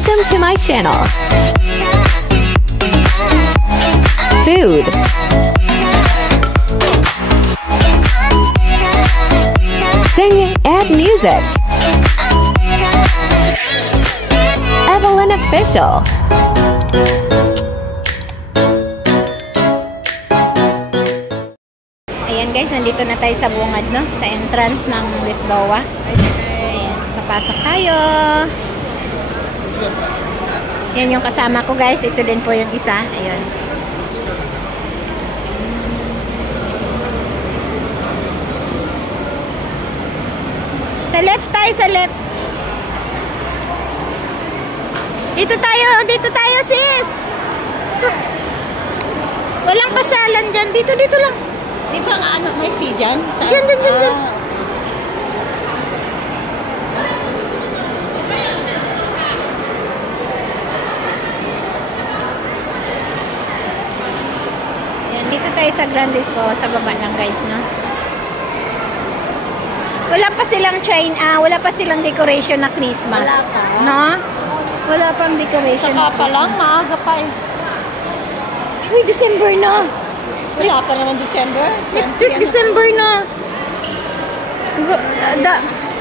Welcome to my channel. Food. Sing and music. Evelyn Official. Ayan guys, nandito na tayo sa bungad, no? Sa entrance ng Lisboa. Ayan, papasok tayo. Yan yung kasama ko guys. Ito din po yung isa. Ayan. Sa left tayo, sa left. Dito tayo sis. Walang pasyalan dyan. Dito lang. Di ba ano, may tea dyan? Dyan. Yan, dito tayo sa Grand Lisboa. Sa baba lang guys, no? Wala pa silang decoration na Christmas. Wala pa. No? Wala pang decoration na Saka pa lang, Christmas. maaga pa eh. Uy, December na. Wala pa naman December. Next week, December na.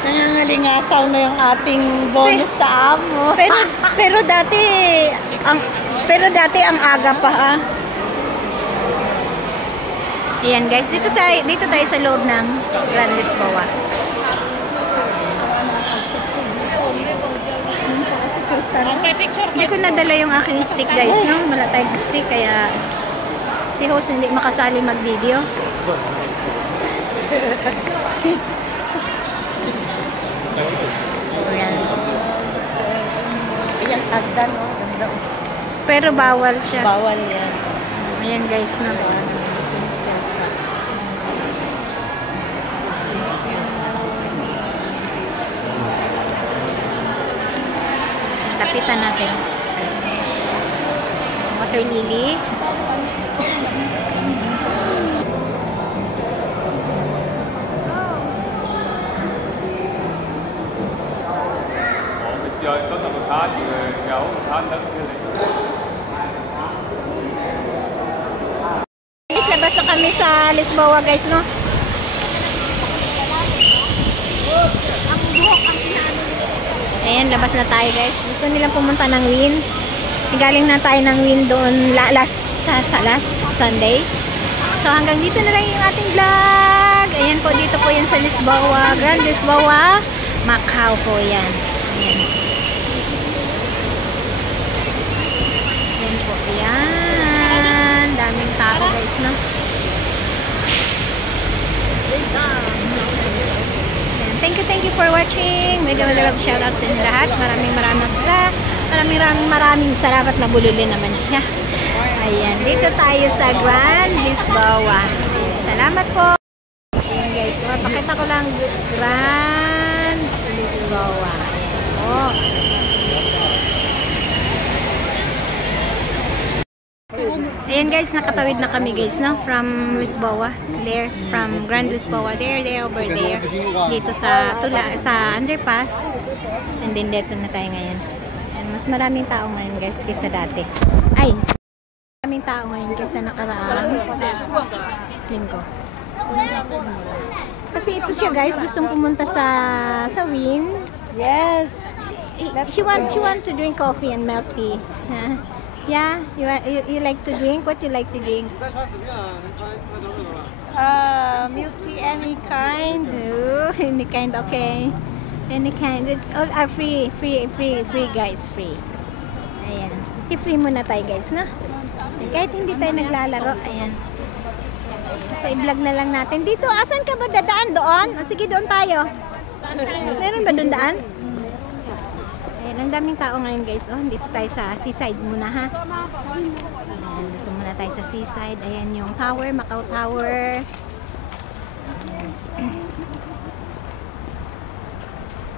Nangangalingasaw na yung ating bonus sa amo. Pero dati ang aga pa ha. Ayan guys, dito tayo sa loob ng Grand Lisboa. Hindi ko nadala yung aking stick guys, no? Wala tayong stick kaya si host hindi makasali mag-video. Ayan. Ayan, sagda, no? Ganda. Pero bawal siya. Bawal yan. Ayan guys, no? Lapitan natin. Water lily. Guys, labas na kami sa Lisboa guys, no? Ayan, labas na tayo guys. Gusto nilang pumunta ng Wien. Galing na tayo ng Wien doon last Sunday. So hanggang dito na lang yung ating vlog. Ayan po, dito po yan sa Lisboa. Grand Lisboa, Macau po yan. Ayan. Ayan po, yan. Daming tao guys, no? Thank you for watching. Mega shout out sa inyo lahat. Maraming salamat na bululi naman siya. Ayan, dito tayo sa Grand Lisboa. Salamat po. Ayan guys, so, pakita ko lang Grand Lisboa. Ayan po. Ayan guys, nakatawid na kami guys, no? From Lisboa, from Grand Lisboa, there, over there. Dito sa underpass. And then dito na tayo ngayon. And mas maraming tao ngayon guys kaysa dati. Ay, maraming tao ngayon kaysa nakaraang linggo. Kasi ito siya guys, gustong pumunta sa Wien. Yes. She want to drink coffee and milk tea. Yeah, you like to drink? What you like to drink? Milk tea, any kind. Oh, any kind, okay. Any kind. It's all are free guys, free. Ayan. I-free muna tayo guys, na? Kahit hindi tayo naglalaro, ayan. So i-vlog na lang natin. Dito, asan ka ba dadaan? Doon? O, sige, doon tayo. Meron ba doon daan? Ang daming tao ngayon guys. Oh, dito tayo sa seaside muna ha. Ayan, dito muna tayo sa seaside. Ayan yung tower, Macau Tower.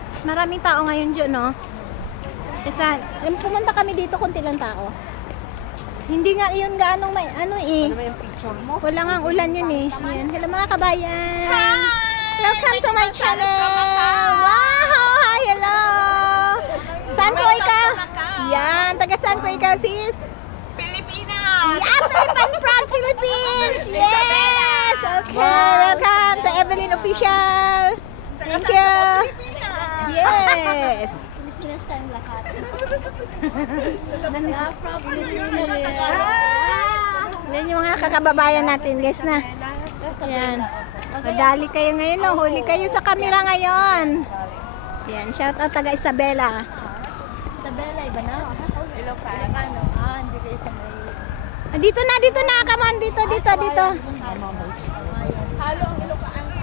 Mas maraming tao ngayon dyan, no? Kasi pumunta kami dito, konti lang tao. Hindi nga yun ganong may ano eh. Wala nga ulan yun eh. Ayan. Hello mga kabayan. Hi! Welcome to my channel. Wow! Hi! Hello! Saan po ikaw? Taga saan po ikaw, sis? Pilipinas! Yeah, Philippine Proud Philippines! Yes! Okay, welcome to Evelyn Official. Thank you. Yes. Pilipinas tayong lahat. Yan yung mga kakababayan natin, guys na. Yan. Madali kayo ngayon, no? Huli kayo sa camera ngayon. Yan, shout out taga Isabela. Isabela, iba na. Ilocano. Hindi kayo sa may... Dito na, come on, dito. Halo ang Ilocano.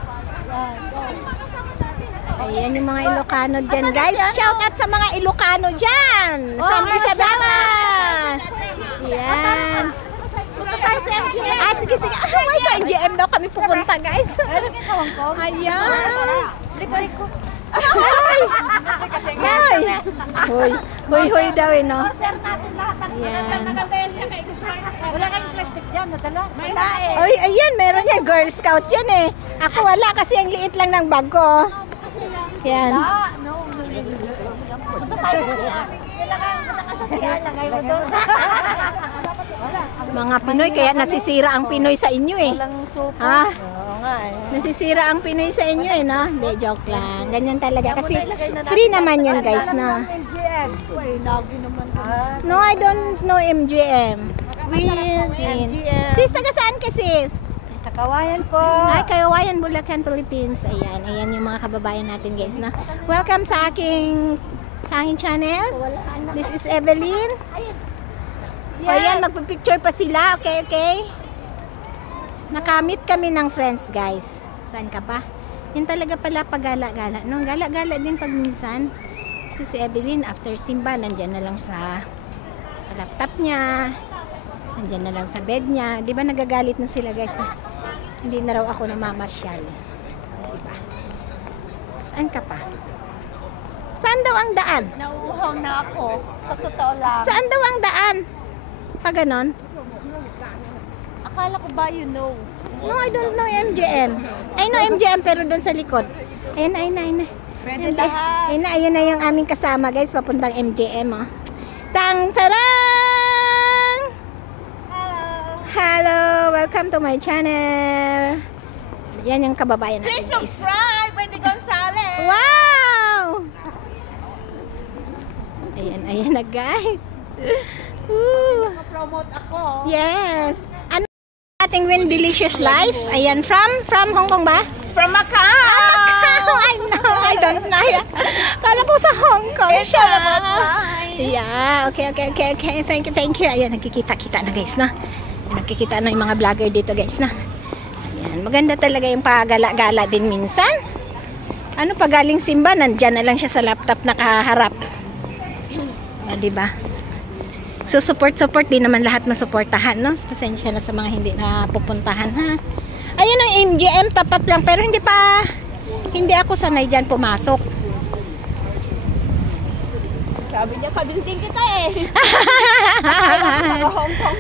Ayan yung mga Ilocano dyan, guys. Shout out sa mga Ilocano dyan. From Isabela. Yan. Punta tayo sa MGM. Sige. May sa MGM daw kami pupunta, guys. Ayan. Liko. Hoy daw eh, no? Order natin lahat ang Ayan. Wala kayong plastic dyan, nadala. Wala Oy, ayan, meron yan. Girl Scout yan eh. Ako wala kasi ang liit lang ng bag ko. Yan. No. Punta tayo sa CR. Punta ka sa CR, lagay mo doon. Mga Pinoy, kaya nasisira ang Pinoy sa inyo eh. Walang suko. Ha? Oo nga eh. Nasisira ang Pinoy sa inyo eh, no? Hindi, joke lang. Ganyan talaga. Kasi free naman yun, guys, na. MGM. Uy, lagi naman. No, I don't know MGM. MGM. Sis, taga saan ka, sis? Sa Kawayan po. Ay, Kawayan, Bulacan, Philippines. Ayan yung mga kababayan natin, guys, na. Welcome sa aking channel. This is Evelyn. Yes. Ayan, magpipicture pa sila. Okay. Nakamit kami ng friends, guys. Saan ka pa? Yan talaga pala pag-gala-gala. No? Gala-gala din pag minsan. Kasi si Evelyn, after simba, nandyan na lang sa laptop niya. Nandyan na lang sa bed niya. Di ba nagagalit na sila, guys? Hindi na raw ako namamasyal. Diba? Saan ka pa? Saan daw ang daan? Nauuhaw na ako. Sa totoo lang. Saan daw ang daan? Pag ganon? Akala ko ba you know? No, I don't know MGM. I know MGM pero doon sa likod. Ayun na. Pwede lahat. Ayun na yung aming kasama, guys, papuntang MGM, oh. Tang-tarang! Hello! Welcome to my channel. Yan yung kababayan natin, Please guys. subscribe, Wendy Gonzalez. Wow! Ayan na, guys. Woo! Promote ako. Yes. Ano ating Win Delicious Life? Ayan, from Hong Kong ba? From Macau. Macau! I know. I don't know. Kala ko sa Hong Kong siya. Yeah. Okay. Thank you. Ayan, nagkikita-kita na, guys, na. Nagkikita na yung mga vlogger dito, guys, na. Ayan, maganda talaga yung pagala-gala din minsan. Ano, pag galing simba, nandyan na lang siya sa laptop nakaharap. Diba? So, support din naman lahat masuportahan, no? Pasensya na sa mga hindi na pupuntahan, ha? Ayun ang MGM, tapat lang. Pero hindi ako sanay dyan pumasok. Sabi niya, kabilding kita eh. Hong Kong.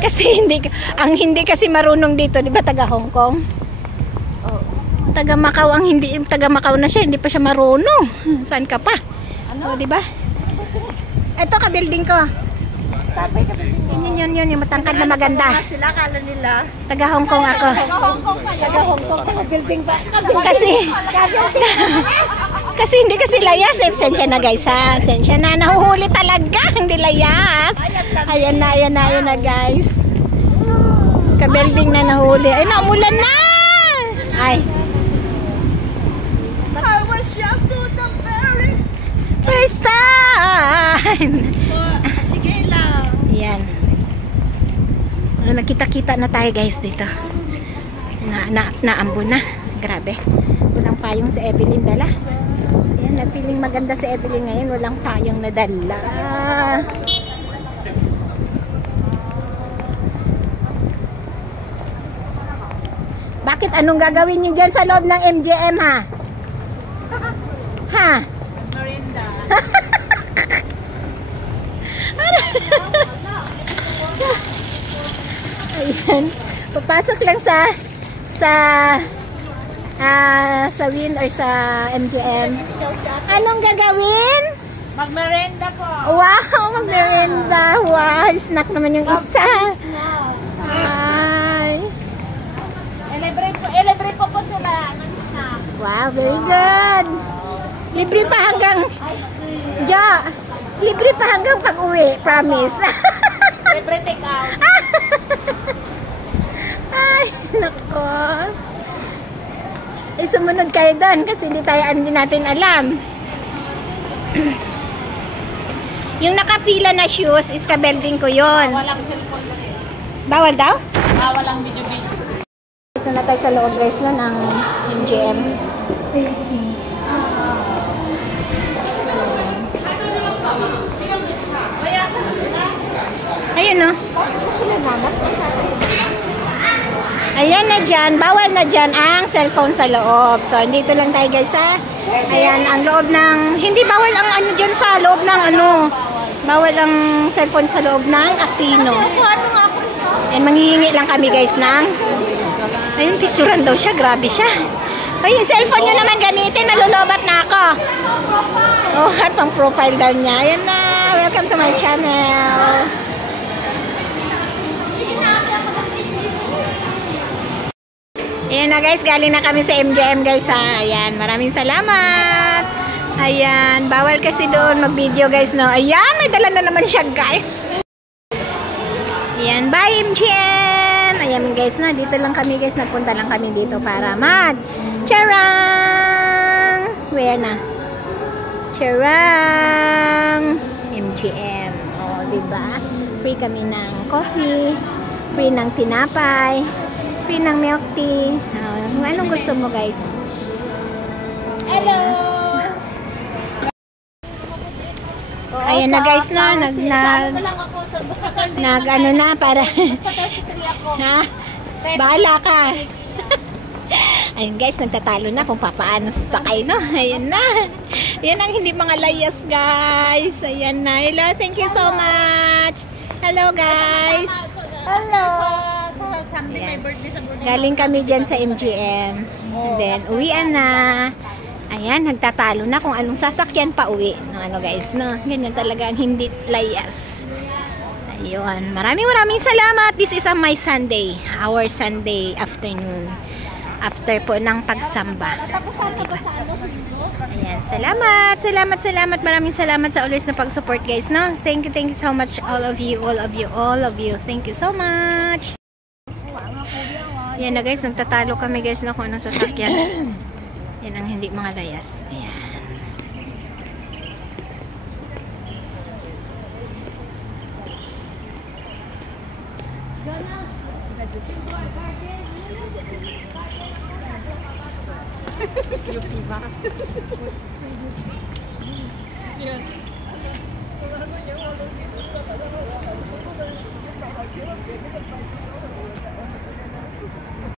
Kasi hindi kasi marunong dito, di ba, taga Hong Kong? Oh. Taga Macau taga Macau na siya, hindi pa siya marunong. Saan ka pa? Ano? O, di ba? Ito ka-building ko. Sabi kabilding. Yun, yung matangkad na maganda. Sila, kala nila. Taga Hong Kong ako. Taga Hong Kong pa. Taga Hong Kong pa. Building ba? Kasi hindi kasi layas. Sensya na, guys, ha. Sensya na. Nahuhuli talaga. Hindi layas. Ayan na, guys. Ka-building na nahuhuli. Ay, naumulan na. Ay. I was shocked to the very First time. sige lang. Yan. Nakita-kita na tayo, guys, dito. Naambo na. Grabe. Walang payong si Evelyn dala. Yan, nag-feeling maganda si Evelyn ngayon. Walang payong na dala. Bakit? Anong gagawin niyo dyan sa loob ng MGM, ha? Ha? Marinda. Ayan. Papasok lang sa Win or sa MGM. Anong gagawin? Magmerenda po. Wow, mag-merienda. Wow, snack naman yung isa. Ay. Libre po sila ng snack. Wow, very good. Libre pa hanggang libre pa hanggang pag-uwi, promise. Libre take out. Ay, nako. Sumunod kayo doon kasi hindi natin alam. Yung nakapila na shoes, is kabelding ko yon. Walang cellphone ko eh. Bawal daw? Walang video. Ito na tayo sa loob guys no, ng MGM. Ayun no. Ayan na dyan. Bawal na dyan ang cellphone sa loob. So, dito lang tayo guys ha. Ayan, ang loob ng... Hindi bawal ang ano dyan sa loob ng ano. Bawal ang cellphone sa loob ng casino. Ayan, manghihingi lang kami guys ng... Ayun, picturean daw siya. Grabe siya. Ay, yung cellphone nyo naman gamitin. Nalulobat na ako. Oh, at pang profile daw niya. Ayan na. Welcome to my channel. Ayan na guys, galing na kami sa MGM guys ha. Ayan, maraming salamat. Ayan, bawal kasi doon mag-video guys no. Ayan, may dala na naman siya guys. Ayan, bye MGM. Ayan guys na, dito lang kami guys. Napunta lang kami dito para charang! Where na? Charang! MGM. O, diba? Free kami ng coffee. Free ng tinapay. Free ng milk tea. Kung anong gusto mo guys. Hello! Ayan na guys na. Nag ano na para. Ha? Bahala ka. Ayun guys, nagtatalo na kung papaano sakay no. Ayan na. Yan ang hindi mga layas guys. Ayan na. Hello, thank you so much. Hello guys. Hello. Sunday, my birthday sa birthday. Galing kami dyan sa MGM. And then, uwian na. Ayan, nagtatalo na kung anong sasakyan pa uwi. No, ano guys, no? Ganyan talaga ang hindi layas. Ayun. Maraming salamat. This is my Sunday. Our Sunday afternoon. After po ng pagsamba. Ayan, salamat. Maraming salamat sa always na pag-support guys, no? Thank you so much all of you. Thank you so much. Yan na guys, nagtatalo kami guys na kung anong sasakyan. Yan ang hindi mga layas. Ayan. Yupi ba?